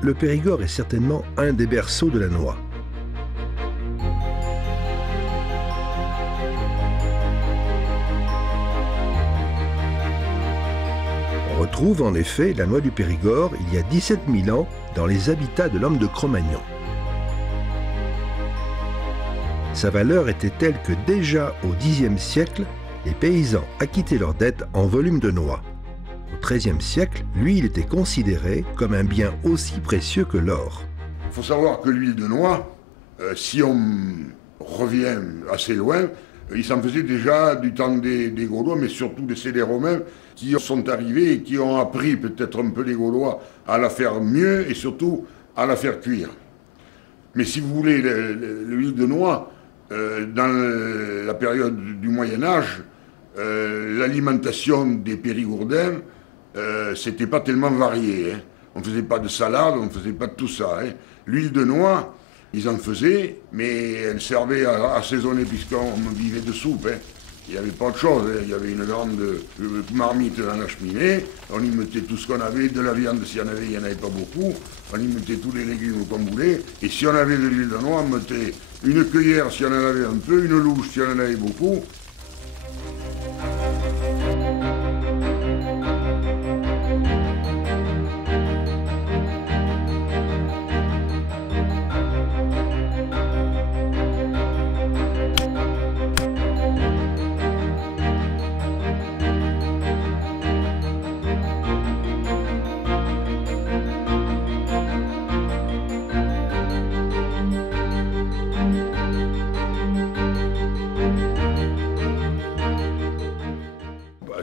le Périgord est certainement un des berceaux de la noix. On retrouve en effet la noix du Périgord il y a 17 000 ans dans les habitats de l'homme de Cro-Magnon. Sa valeur était telle que déjà au Xe siècle, les paysans acquittaient leurs dettes en volume de noix. Au XIIIe siècle, l'huile était considérée comme un bien aussi précieux que l'or. Il faut savoir que l'huile de noix, si on revient assez loin, il s'en faisait déjà du temps des Gaulois, mais surtout des Romains qui sont arrivés et qui ont appris peut-être un peu les Gaulois à la faire mieux et surtout à la faire cuire. Mais si vous voulez, l'huile de noix, dans la période du Moyen-Âge, l'alimentation des Périgourdins, c'était pas tellement varié. Hein. On ne faisait pas de salade, on ne faisait pas de tout ça. Hein. L'huile de noix, ils en faisaient, mais elle servait à assaisonner puisqu'on vivait de soupe. Hein. Il n'y avait pas autre chose. Hein. Il y avait une grande marmite dans la cheminée. On y mettait tout ce qu'on avait, de la viande s'il y en avait, il n'y en avait pas beaucoup. On y mettait tous les légumes qu'on voulait. Et si on avait de l'huile de noix, on mettait une cuillère si on en avait un peu, une louche si on en avait beaucoup.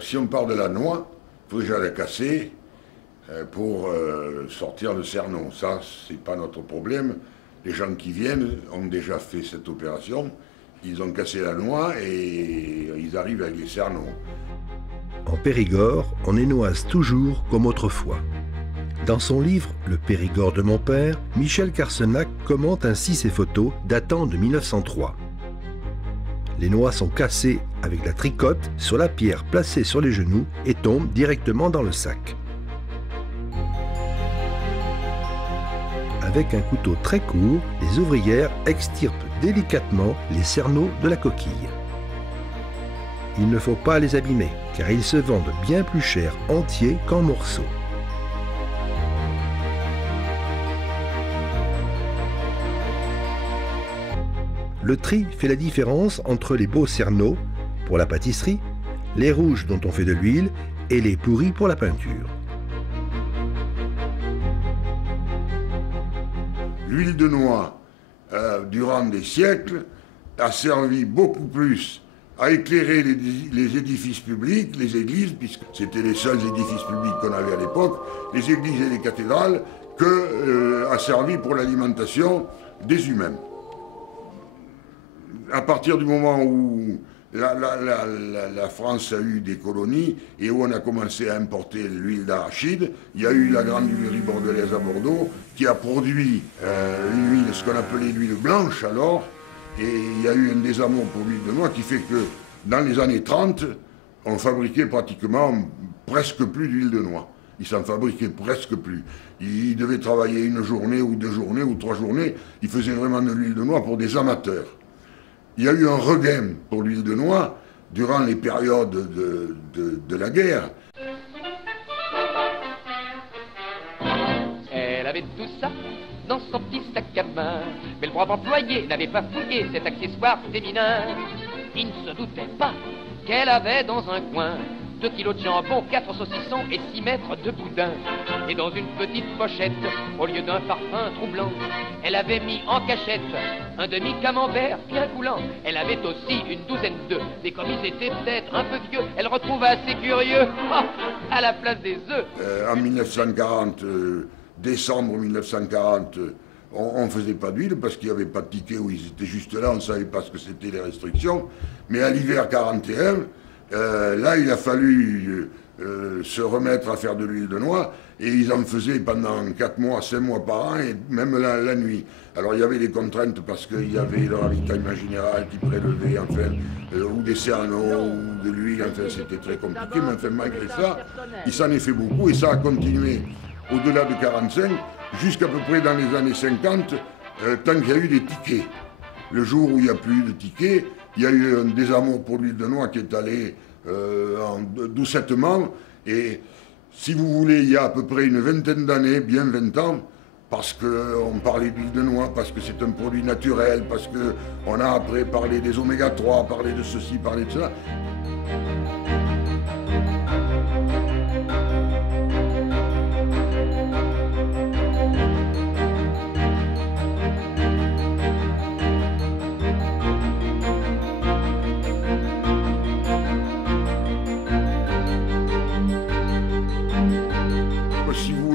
Si on parle de la noix, il faut déjà la casser pour sortir le cernon. Ça, c'est pas notre problème. Les gens qui viennent ont déjà fait cette opération. Ils ont cassé la noix et ils arrivent avec les cernons. En Périgord, on énoise toujours comme autrefois. Dans son livre « Le Périgord de mon père », Michel Carsenac commente ainsi ces photos datant de 1903. Les noix sont cassées avec la tricotte sur la pierre placée sur les genoux et tombent directement dans le sac. Avec un couteau très court, les ouvrières extirpent délicatement les cerneaux de la coquille. Il ne faut pas les abîmer, car ils se vendent bien plus cher entiers qu'en morceaux. Le tri fait la différence entre les beaux cerneaux pour la pâtisserie, les rouges dont on fait de l'huile et les pourris pour la peinture. L'huile de noix, durant des siècles, a servi beaucoup plus à éclairer les édifices publics, les églises, puisque c'était les seuls édifices publics qu'on avait à l'époque, les églises et les cathédrales, que a servi pour l'alimentation des humains. À partir du moment où la France a eu des colonies et où on a commencé à importer l'huile d'arachide, il y a eu la grande huilerie bordelaise à Bordeaux qui a produit une huile, ce qu'on appelait l'huile blanche alors, et il y a eu un désamour pour l'huile de noix qui fait que dans les années 30, on fabriquait pratiquement presque plus d'huile de noix. Il s'en fabriquait presque plus. Il devait travailler une journée ou 2 journées ou 3 journées. Il faisait vraiment de l'huile de noix pour des amateurs. Il y a eu un regain pour l'huile de noix durant les périodes de la guerre. Elle avait tout ça dans son petit sac à main, mais le brave employé n'avait pas fouillé cet accessoire féminin. Il ne se doutait pas qu'elle avait dans un coin 2 kilos de jambon, 4 saucissons et 6 mètres de boudin. Et dans une petite pochette, au lieu d'un parfum troublant, elle avait mis en cachette un demi-camembert bien coulant. Elle avait aussi une douzaine d'œufs, mais comme ils étaient peut-être un peu vieux, elle retrouva assez curieux à la place des œufs. En 1940, décembre 1940, on ne faisait pas d'huile parce qu'il n'y avait pas de ticket où ils étaient juste là, on ne savait pas ce que c'était les restrictions. Mais à l'hiver 41, là, il a fallu se remettre à faire de l'huile de noix et ils en faisaient pendant 4 mois, 5 mois par an et même la nuit. Alors il y avait des contraintes parce qu'il y avait le ravitaillement général qui prélevait, enfin, ou des cerneaux, ou de l'huile, enfin c'était très compliqué, mais enfin malgré ça, il s'en est fait beaucoup et ça a continué au-delà de 45 jusqu'à peu près dans les années 50, tant qu'il y a eu des tickets. Le jour où il n'y a plus eu de tickets, il y a eu un désamour pour l'huile de noix qui est allé doucettement. Et si vous voulez, il y a à peu près une vingtaine d'années, bien 20 ans, parce qu'on parlait d'huile de noix, parce que c'est un produit naturel, parce qu'on a après parlé des oméga 3, parlé de ceci, parlé de cela.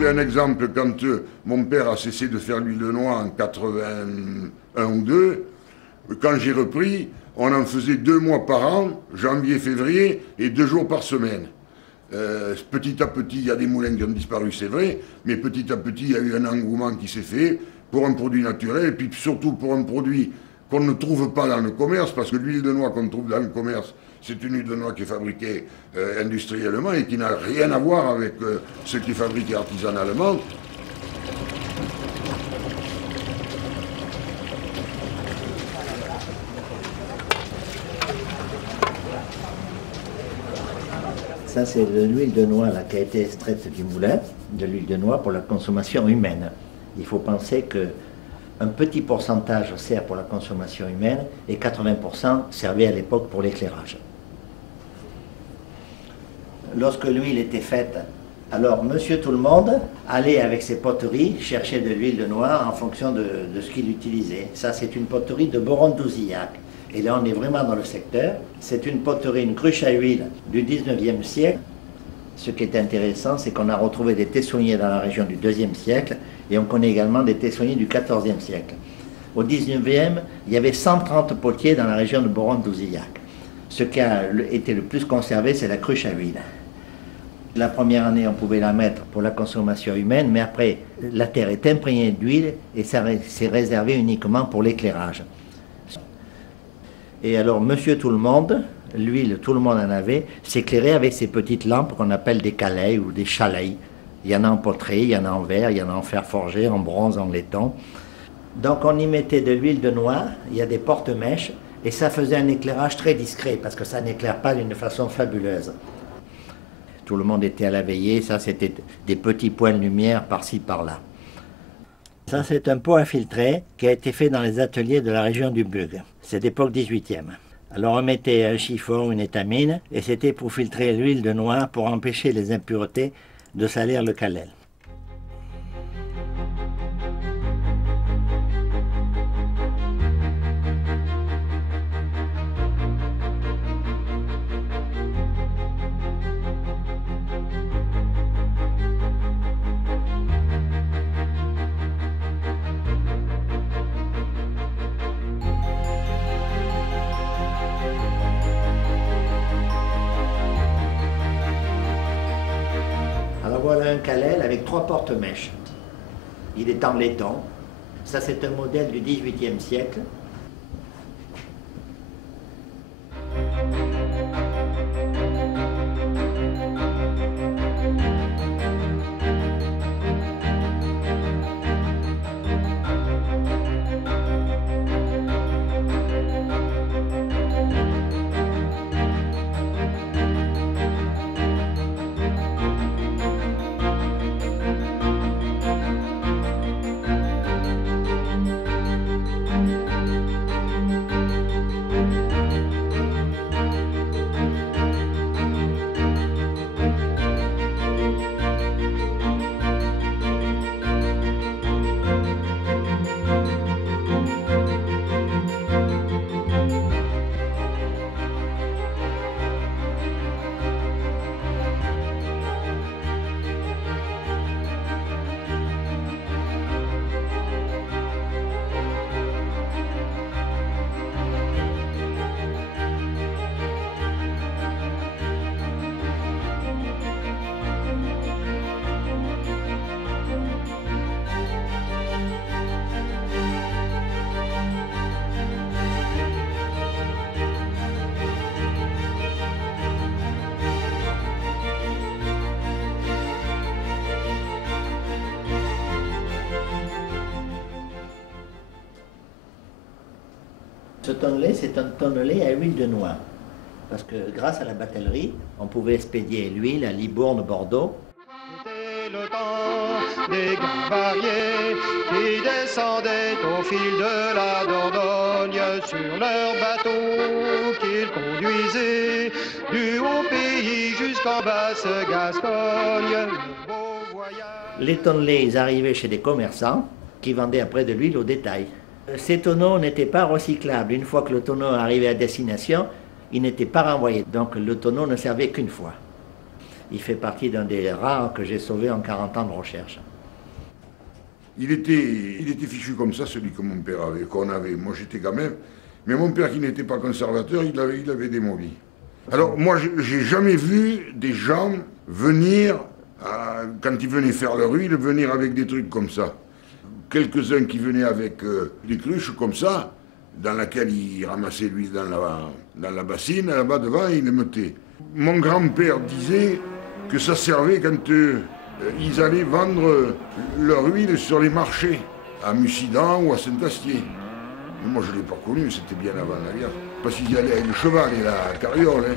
Un exemple, quand mon père a cessé de faire l'huile de noix en 81 ou 2, quand j'ai repris, on en faisait 2 mois par an, janvier, février, et 2 jours par semaine. Petit à petit, il y a des moulins qui ont disparu, c'est vrai, mais petit à petit, il y a eu un engouement qui s'est fait pour un produit naturel, et puis surtout pour un produit qu'on ne trouve pas dans le commerce, parce que l'huile de noix qu'on trouve dans le commerce, c'est une huile de noix qui est fabriquée industriellement et qui n'a rien à voir avec ce qui est fabriqué artisanalement. Ça, c'est de l'huile de noix là, qui a été extraite du moulin, de l'huile de noix pour la consommation humaine. Il faut penser qu'un petit pourcentage sert pour la consommation humaine et 80% servait à l'époque pour l'éclairage. Lorsque l'huile était faite, alors monsieur tout le monde allait avec ses poteries chercher de l'huile de noix en fonction de ce qu'il utilisait. Ça, c'est une poterie de Boron-d'Ouzillac. Et là, on est vraiment dans le secteur. C'est une poterie, une cruche à huile du 19e siècle. Ce qui est intéressant, c'est qu'on a retrouvé des tessonniers dans la région du 2e siècle et on connaît également des tessonniers du 14e siècle. Au 19e, il y avait 130 potiers dans la région de Boron-d'Ouzillac. Ce qui a été le plus conservé, c'est la cruche à huile. La première année, on pouvait la mettre pour la consommation humaine, mais après, la terre est imprégnée d'huile et ça s'est réservé uniquement pour l'éclairage. Et alors, monsieur tout le monde, l'huile, tout le monde en avait, s'éclairait avec ces petites lampes qu'on appelle des caleilles ou des chaleilles. Il y en a en poterie, il y en a en verre, il y en a en fer forgé, en bronze, en laiton. Donc on y mettait de l'huile de noix, il y a des porte-mèches, et ça faisait un éclairage très discret, parce que ça n'éclaire pas d'une façon fabuleuse. Tout le monde était à la veillée, ça c'était des petits points de lumière par-ci, par-là. Ça c'est un pot infiltré qui a été fait dans les ateliers de la région du Bug. C'est d'époque 18e. Alors on mettait un chiffon, une étamine, et c'était pour filtrer l'huile de noix pour empêcher les impuretés de salir le calel. Voilà un calel avec 3 porte-mèches. Il est en laiton. Ça, c'est un modèle du XVIIIe siècle. Ce tonnelé, c'est un tonnelé à huile de noix. Parce que grâce à la batellerie, on pouvait expédier l'huile à Libourne, Bordeaux. C'était le temps des gavariers qui descendaient au fil de la Dordogne sur leur bateau qu'ils conduisaient du haut pays jusqu'en basse Gascogne. Les tonnelés, ils arrivaient chez des commerçants qui vendaient après de l'huile au détail. Ces tonneaux n'étaient pas recyclables. Une fois que le tonneau arrivait à destination, il n'était pas renvoyé. Donc le tonneau ne servait qu'une fois. Il fait partie d'un des rares que j'ai sauvé en 40 ans de recherche. Il était fichu comme ça, celui que mon père avait, qu'on avait. Moi j'étais gamin, mais mon père qui n'était pas conservateur, il avait démoli. Alors moi j'ai jamais vu des gens venir, quand ils venaient faire leur huile, venir avec des trucs comme ça. Quelques-uns qui venaient avec des cruches comme ça, dans laquelle ils ramassaient l'huile dans la bassine, là-bas devant, et ils les mettaient. Mon grand-père disait que ça servait quand ils allaient vendre leur huile sur les marchés, à Mussidan ou à Saint-Astier. Mais moi je ne l'ai pas connu, c'était bien avant la guerre. Parce qu'il y allait le cheval et la carriole. Hein.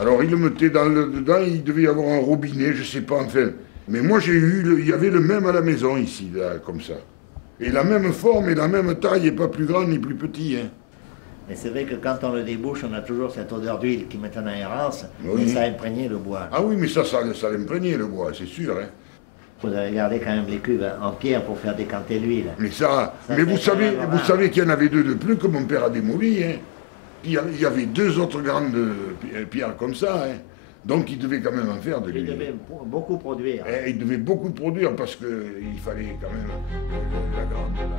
Alors ils le mettaient dedans, il devait y avoir un robinet, je ne sais pas, enfin. Mais moi il y avait le même à la maison ici, là, comme ça. Et la même forme et la même taille, et pas plus grand ni plus petit. Hein. Mais c'est vrai que quand on le débouche, on a toujours cette odeur d'huile qui met en inhérence, oui. Et ça imprégnait le bois. Ah oui, mais ça l'imprégnait le bois, c'est sûr. Hein. Vous avez gardé quand même les cuves en pierre pour faire décanter l'huile. Mais mais vous savez qu'il y en avait deux de plus que mon père a démoli. Hein. Il y avait deux autres grandes pierres comme ça. Hein. Donc il devait quand même en faire de l'huile. Il devait beaucoup produire. Et il devait beaucoup produire parce qu'il fallait quand même la grande. Là.